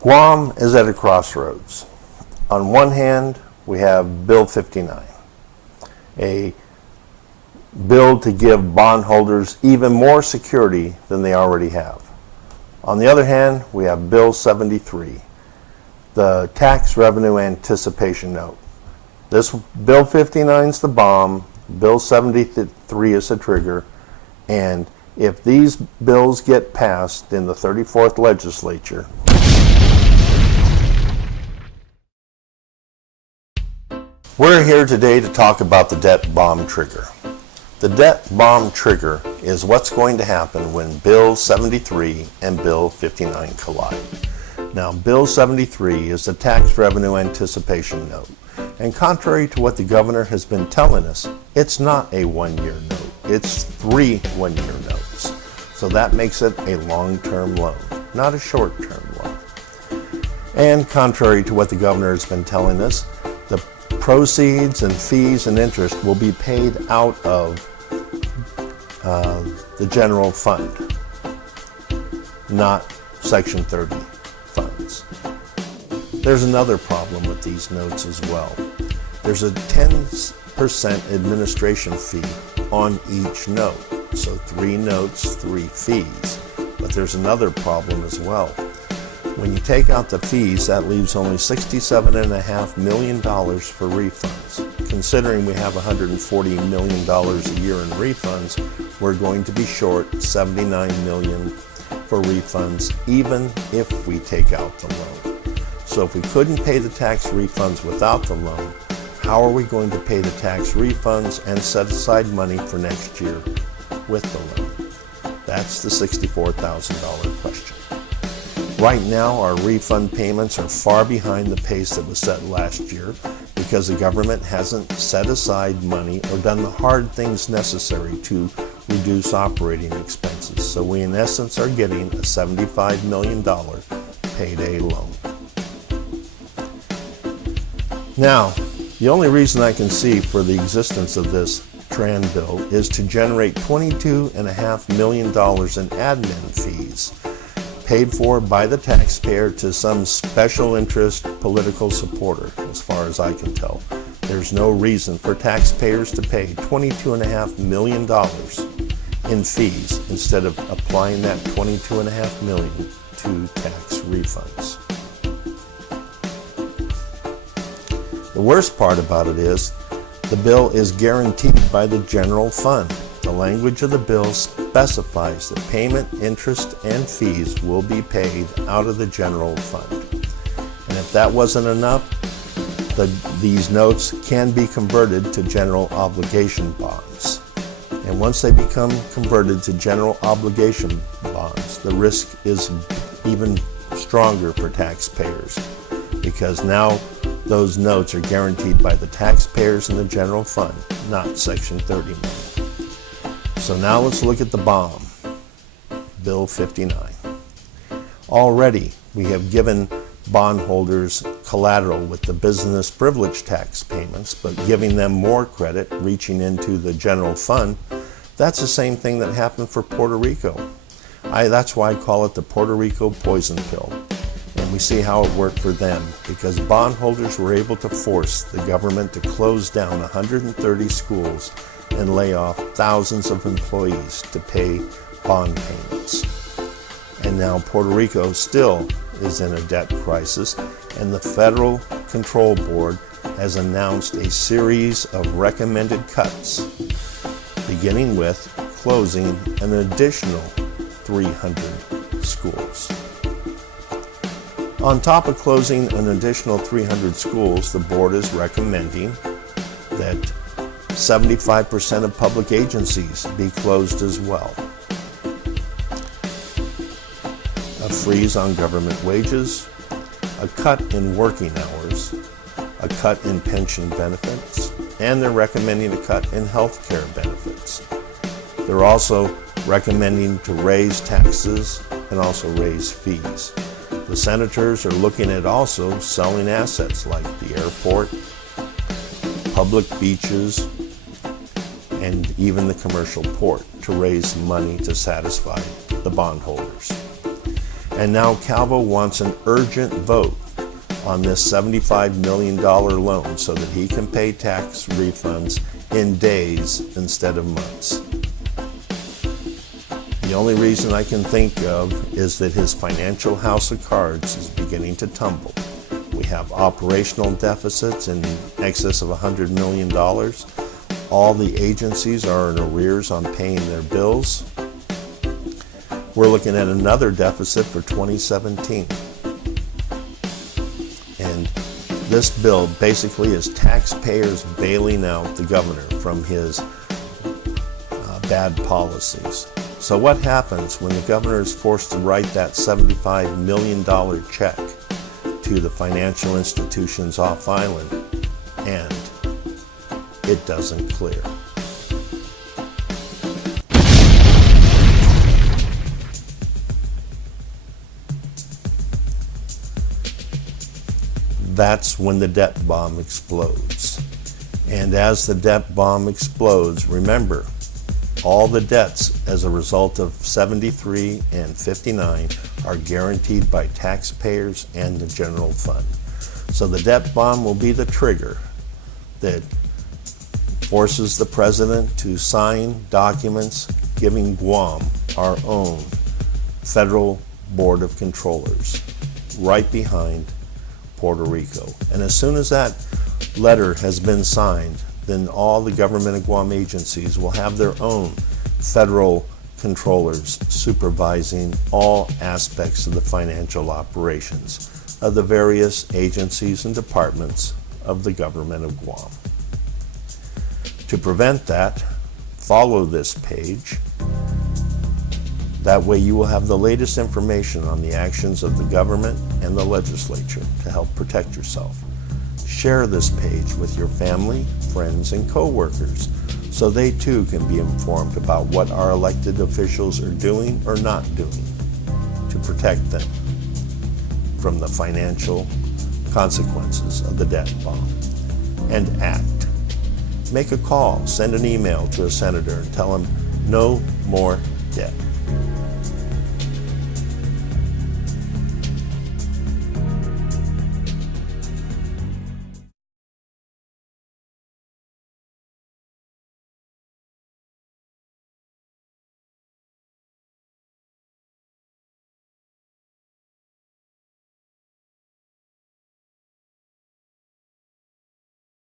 Guam is at a crossroads. On one hand, we have Bill 59, a bill to give bondholders even more security than they already have. On the other hand, we have Bill 73, the tax revenue anticipation note. This Bill 59 is the bomb, Bill 73 is the trigger, and if these bills get passed in the 34th legislature, we're here today to talk about the debt bomb trigger. The debt bomb trigger is what's going to happen when Bill 73 and Bill 59 collide. Now, Bill 73 is the tax revenue anticipation note. And contrary to what the governor has been telling us, it's not a one-year note. It's 3 one-year notes. So that makes it a long-term loan, not a short-term loan. And contrary to what the governor has been telling us, the proceeds and fees and interest will be paid out of the general fund, not Section 30 funds. There's another problem with these notes as well. There's a 10% administration fee on each note. So 3 notes, 3 fees. But there's another problem as well. When you take out the fees, that leaves only $67.5 million for refunds. Considering we have $140 million a year in refunds, we're going to be short $79 million for refunds, even if we take out the loan. So if we couldn't pay the tax refunds without the loan, how are we going to pay the tax refunds and set aside money for next year with the loan? That's the $64,000 question. Right now, our refund payments are far behind the pace that was set last year because the government hasn't set aside money or done the hard things necessary to reduce operating expenses. So we, in essence, are getting a $75 million payday loan. Now, the only reason I can see for the existence of this Tran bill is to generate $22.5 million in admin fees paid for by the taxpayer to some special interest political supporter, as far as I can tell. There's no reason for taxpayers to pay $22.5 million in fees instead of applying that $22.5 million to tax refunds. The worst part about it is the bill is guaranteed by the general fund. The language of the bill specifies that payment, interest, and fees will be paid out of the general fund. And if that wasn't enough, these notes can be converted to general obligation bonds. And once they become converted to general obligation bonds, the risk is even stronger for taxpayers because now those notes are guaranteed by the taxpayers in the general fund, not Section 30 money. So now let's look at the bomb, Bill 59. Already we have given bondholders collateral with the business privilege tax payments, but giving them more credit reaching into the general fund. That's the same thing that happened for Puerto Rico. That's why I call it the Puerto Rico poison pill. And we see how it worked for them because bondholders were able to force the government to close down 130 schools and lay off thousands of employees to pay bond payments. And now Puerto Rico still is in a debt crisis, and the Federal Control Board has announced a series of recommended cuts, beginning with closing an additional 300 schools. On top of closing an additional 300 schools, the board is recommending that 75% of public agencies be closed as well. A freeze on government wages, a cut in working hours, a cut in pension benefits, and they're recommending a cut in health care benefits. They're also recommending to raise taxes and also raise fees. The senators are looking at also selling assets like the airport, public beaches, and even the commercial port to raise money to satisfy the bondholders. And now Calvo wants an urgent vote on this $75 million loan so that he can pay tax refunds in days instead of months. The only reason I can think of is that his financial house of cards is beginning to tumble. We have operational deficits in excess of $100 million. All the agencies are in arrears on paying their bills. We're looking at another deficit for 2017. And this bill basically is taxpayers bailing out the governor from his bad policies. So what happens when the governor is forced to write that $75 million check to the financial institutions off island and it doesn't clear? That's when the debt bomb explodes. And as the debt bomb explodes, remember, all the debts as a result of 73 and 59 are guaranteed by taxpayers and the general fund. So the debt bomb will be the trigger that forces the president to sign documents giving Guam our own federal board of controllers right behind Puerto Rico. And as soon as that letter has been signed, then all the government of Guam agencies will have their own federal controllers supervising all aspects of the financial operations of the various agencies and departments of the government of Guam. To prevent that, follow this page. That way you will have the latest information on the actions of the government and the legislature to help protect yourself. Share this page with your family, friends, and co-workers so they too can be informed about what our elected officials are doing or not doing to protect them from the financial consequences of the debt bomb. And act. Make a call, send an email to a senator and tell him no more debt.